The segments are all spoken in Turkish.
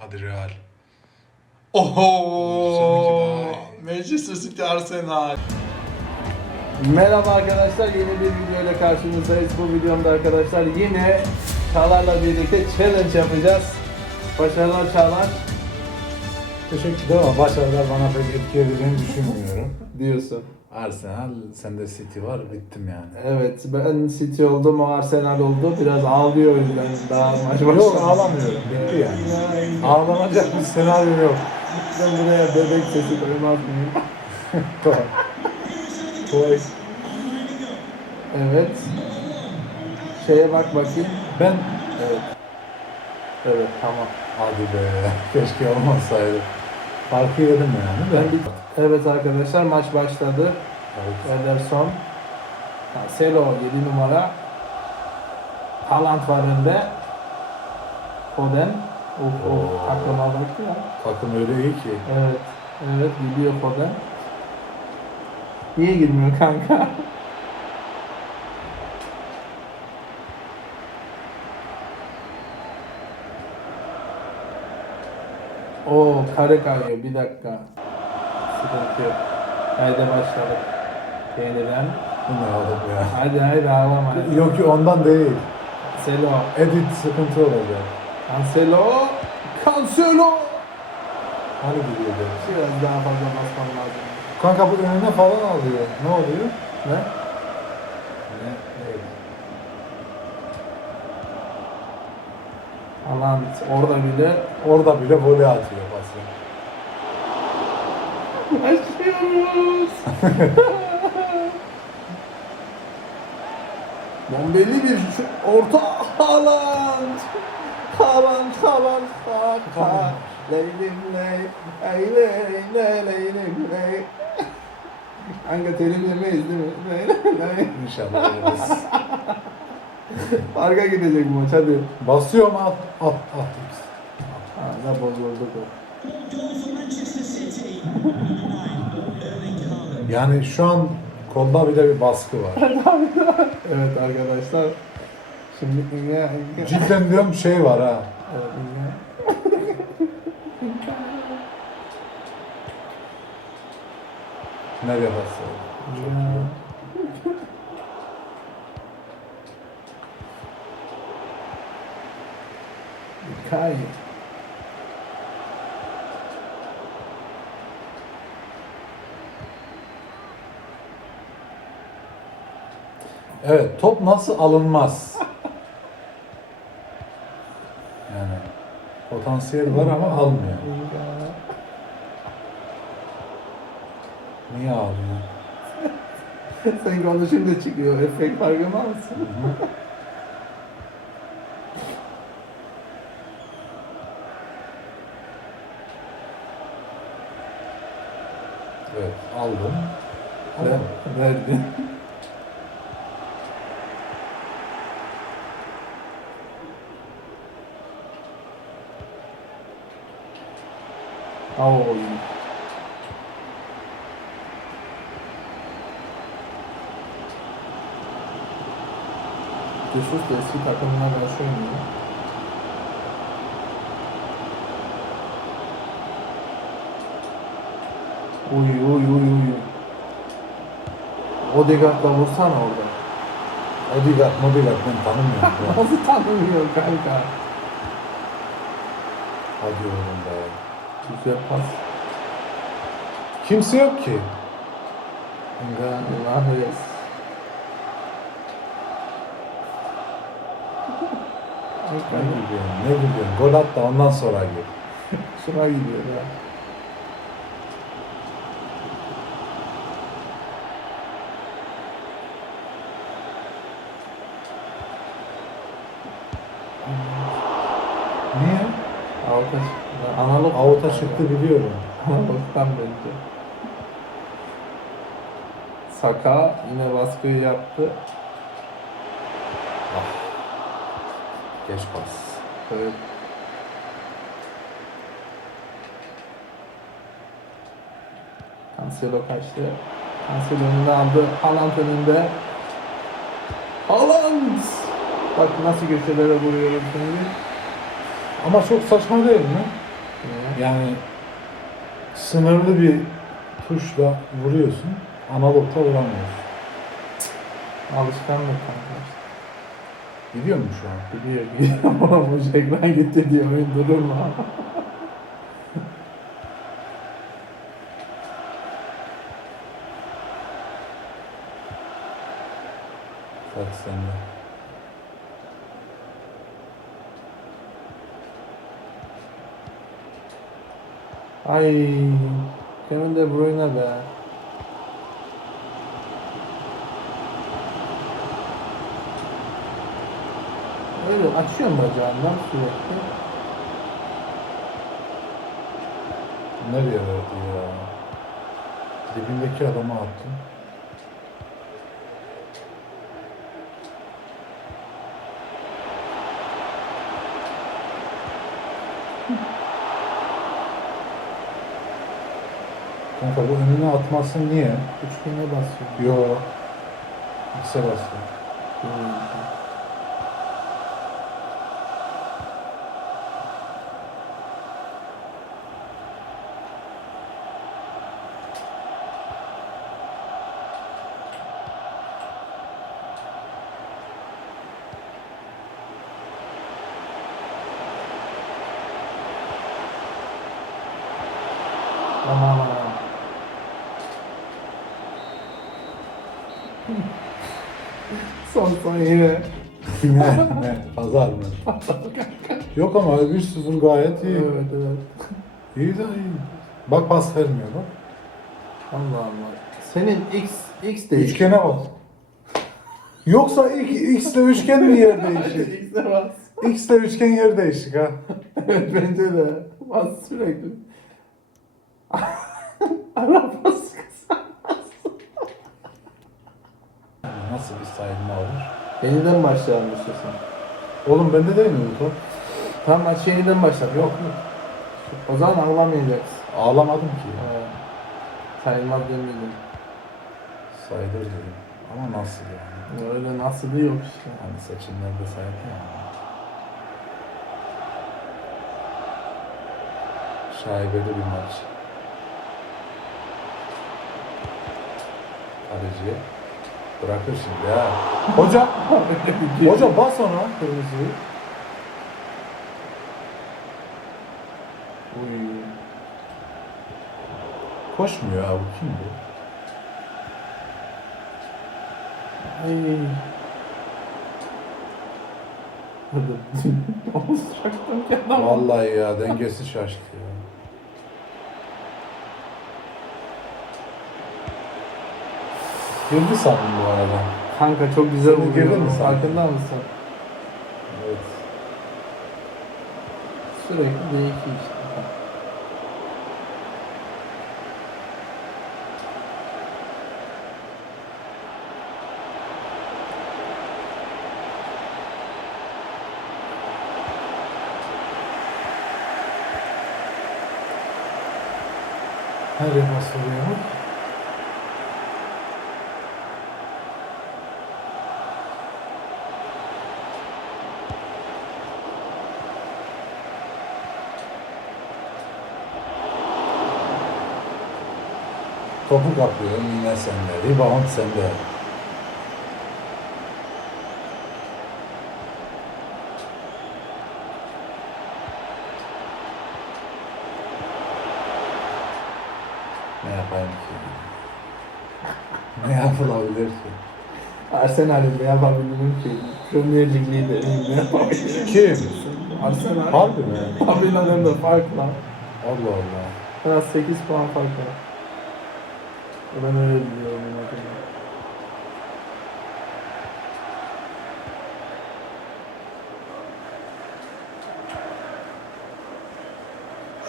Hadi Real. Oho! Manchester City Arsenal. Merhaba arkadaşlar yeni bir video ile karşınızdayız. Bu videomda arkadaşlar yine Çağlar'la birlikte challenge yapacağız. Başarılar Çağlar Teşekkürler ama başarılar bana pek etki edeceğini düşünmüyorum. diyorsun. Arsenal, sende City var, bittim yani. Evet ben City oldum o Arsenal oldu. Biraz ağlıyor o yüzden daha maç başlamadı. Yok ağlamıyorum, bitti yani. Ağlanacak bir senaryo yok. Ben buraya bebek sesi koymaz mıyım? Tamam. Evet. Şeye bak bakayım. Ben, Evet. Evet tamam. hadi be, keşke olmasaydı. Farkı yedim yani. Ben bir... Evet arkadaşlar maç başladı. Ederson. Cancelo 7 numara. Haaland var önde. Foden. Of Oo. aklıma baktı ya. Takım öyle iyi ki. Evet. Evet gidiyor Foden. Niye girmiyor kanka? Oo kare kayıyor bir dakika. Sıkıntı yok. Haydi başladık. Yeniden. Bu ne oğlum ya? Hadi hadi ağlama. Yok ki ondan değil. Cancelo. Edit sıkıntı olacak. Cancelo. Cancelo. Hani gidiyordu? Biraz daha fazla basmam lazım. Kanka bu önüne falan alıyor. Ne oluyor? Ne? Ne? Evet. Haaland orada bile Orada bile voley atıyor pası. Başlıyoruz. Bombeli bir orta Haaland. Haaland, Haaland, Haaland. Leylim ley, ey ley, ley, leylim ley. Kanka terim yemeyiz değil mi? Ley, ley, ley. İnşallah yeriz. Arka gidecek bu maç hadi. Basıyorum al. Al. Al. Ha, ne bozulduk o. Yani şu an kolda bile bir baskı var. Evet arkadaşlar. Şimdi ne? Cidden diyorum şey var ha. Evet, ne? Nereye bastı? Kay. Evet top nasıl alınmaz? Yani potansiyel var ama almıyor. Niye ağlıyor? Sen konuşunca çıkıyor. Efekt farkında mısın? Evet aldım. Ver, verdi. Hava oyunu. Jesus da eski takımına karşı oynuyor. Uy uy uy uy. Odegaard'la vursana orada. Odegaard, Modegaard ben tanımıyorum. ya. Nasıl tanımıyor kanka? Hadi oğlum be. Güzel pas. Kimse yok ki. Allah yes. Ne gidiyorsun? Ne gidiyorsun? Gol at da ondan sonra gir. Şuna gidiyor ya. Niye? Avuta çıktı. Analog. Avuta çıktı biliyorum. Analogtan bence. Saka yine baskıyı yaptı. Geç pas. Evet. Cancelo kaçtı. Cancelo önünde aldı. Haaland önünde. Haaland! Bak nasıl köşelere vuruyorum şimdi. Ama çok saçma değil mi? Yani sınırlı bir tuşla vuruyorsun. Analogta vuramıyorsun. Alışkanlık kanka. Biliyor musun şu an? Biliyor biliyor ama bu ekran gitti diye oyun durur mu? Fatih sende. Ay Kevin De Bruyne be. Öyle açıyorum bacağından sürekli. Nereye verdi ya? Dibindeki adama attım. Kanka bu önüne atmasın niye? Üçgene basıyorum. Yo. X'e basıyor. Bilmiyorum. Aman aman. Son son yine. ne? Ne? Pazar mı? Yok ama 3-0 gayet iyi. Evet evet. İyi de iyi. Bak pas vermiyor bak. Allah Allah. Senin X X değil. Üçgene bas. Yoksa X, ile üçgen mi yer değişir? X'e bas. X ile üçgen yer değişik ha. Evet bence de. Bas sürekli. Ara bas Nasıl bir sayılma olur? Yeniden başlayalım istiyorsan. Oğlum bende değil mi bu top? Tamam maç yeniden başlar. Yok yok. O zaman ağlamayacaksın. Ağlamadım ki. Ee, sayılmaz demedim. Sayılır dedim. Ama nasıl yani? Ya Öyle nasıl yok işte. Hani seçimlerde sayılır ya. Şaibeli bir maç. Kaleciye. Bırakır şimdi ya. Hoca! Hoca bas ona kırmızıyı. Uy. Koşmuyor abi kim bu? Ay. Olacaktım ki adam. Vallahi ya dengesi şaştı ya. Girdi sandım bu arada. Kanka çok güzel Seni vuruyor. girdin mi sen? Farkında mısın? Evet. Sürekli D2 işte. Nereye nasıl oluyor? Topu kapıyor yine sende. Rebound sende. Ne yapayım ki? Ne yapılabilir ki? Arsenal'in ne yapabilirim ki? Premier Lig lideriyim ne yapabilirim? Kim? Arsenal. Harbi mi? Abi aramda fark var. Allah Allah. Biraz 8 puan fark var. Ben öyle biliyorum.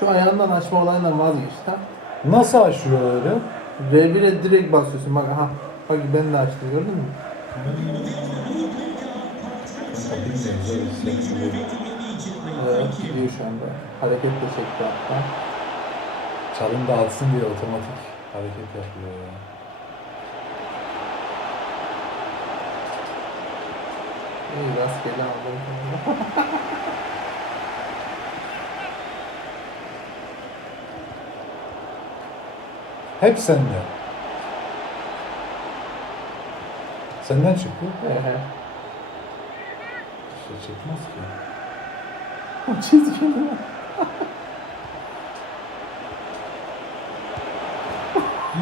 Şu ayağından açma olayından vazgeç ha. Nasıl aşıyor öyle? R1'e direkt basıyorsun bak aha. Bak ben de açtım gördün mü? Evet gidiyor şu anda. Hareket de çekti hatta. Çalım da atsın diye otomatik hareket yapıyor ya. İyi rastgele aldım. Hep sende. Senden çıktı. Ehe. Bir şey çıkmaz ki. O çizgi mi?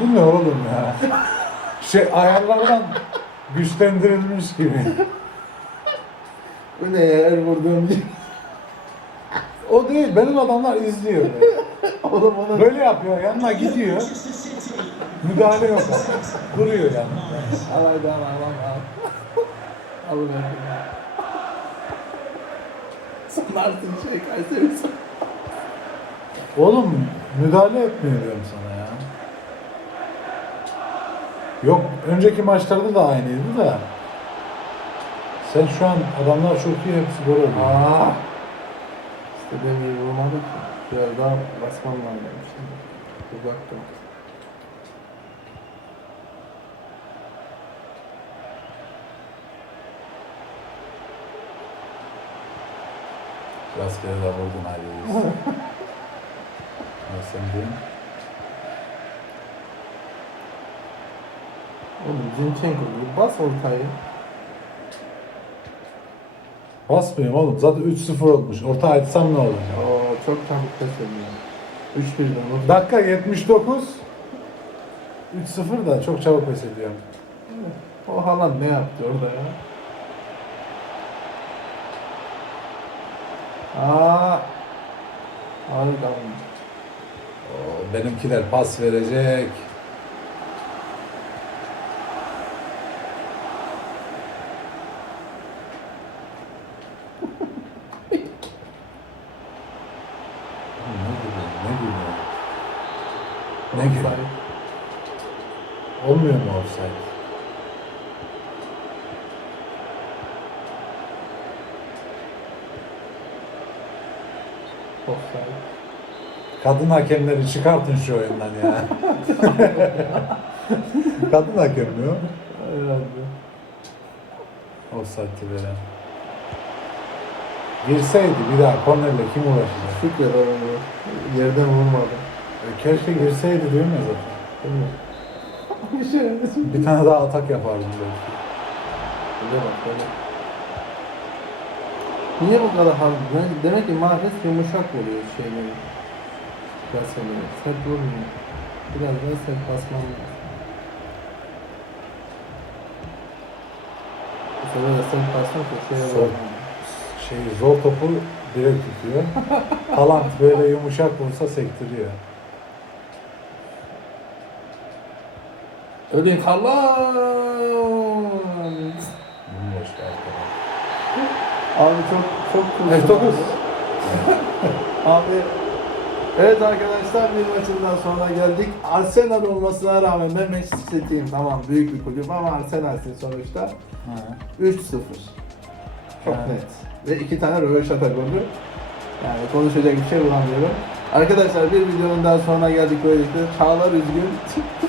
Bu ne oğlum ya? Şey ayarlardan güçlendirilmiş gibi. Bu ne ya her vurduğum gibi. O değil, benim adamlar izliyor. Oğlum onu Böyle yapıyor, yanına gidiyor. Müdahale yok. Duruyor yanında. al haydi al al al al. Efendim. Sen artık şey kayserisin. Oğlum müdahale etmiyor diyorum sana. Yok, önceki maçlarda da aynıydı da. Sen şu an adamlar çok iyi hepsi gol oluyor. Aa. İstediğim gibi vurmadı ki. Biraz daha basmam lazım şimdi. Uzakta. Rastgele de vurdun hadi. Nasıl diyeyim? Oğlum Zinchenko gibi bas ortayı. Basmıyorum oğlum. Zaten 3-0 olmuş. Orta açsam ne olur? Oo çok pes ediyor. 3-1'den oldu. Dakika 79. 3-0 da çok çabuk pes ediyorum. O Haaland ne yaptı orada ya? Aa. Harika. Benimkiler pas verecek. ne gülüyor, ne gülüyor? Ne? Offside. Olmuyor mu offside? Offside. Kadın hakemleri çıkartın şu oyundan ya. Kadın hakem mi o? Herhalde. Offside'ı veren. Girseydi bir daha kornerle kim uğraşacak? Onu. Yerden vurmadı. E, Keşke girseydi diyorum ya zaten. Değil mi? Bir şey. Bir tane daha atak yapardım belki. Öyle bak böyle. Niye bu kadar? Ben- Demek ki Mahrez yumuşak oluyor şeyleri. Plaseleri. Sert vurmuyor. Biraz daha sert basmam lazım. Bu sefer de sert basmak köşeye Sol. vurmam. Şey zor topu direkt tutuyor. Haaland böyle yumuşak vursa sektiriyor. Ödün Haaland! Abi çok çok cool. F9. Abi Evet arkadaşlar bir maçından sonra geldik. Arsenal olmasına rağmen ben Manchester City'yim tamam büyük bir kulüp ama Arsenal'sin sonuçta. Ha. 3-0. Çok Yani. net. Ve iki tane röveşata golü. Yani konuşacak bir şey bulamıyorum. Arkadaşlar bir videonun daha sonuna geldik böylelikle. Çağlar üzgün.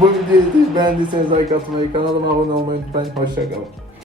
Bu videoyu beğendiyseniz like atmayı, kanalıma abone olmayı unutmayın. Hoşçakalın.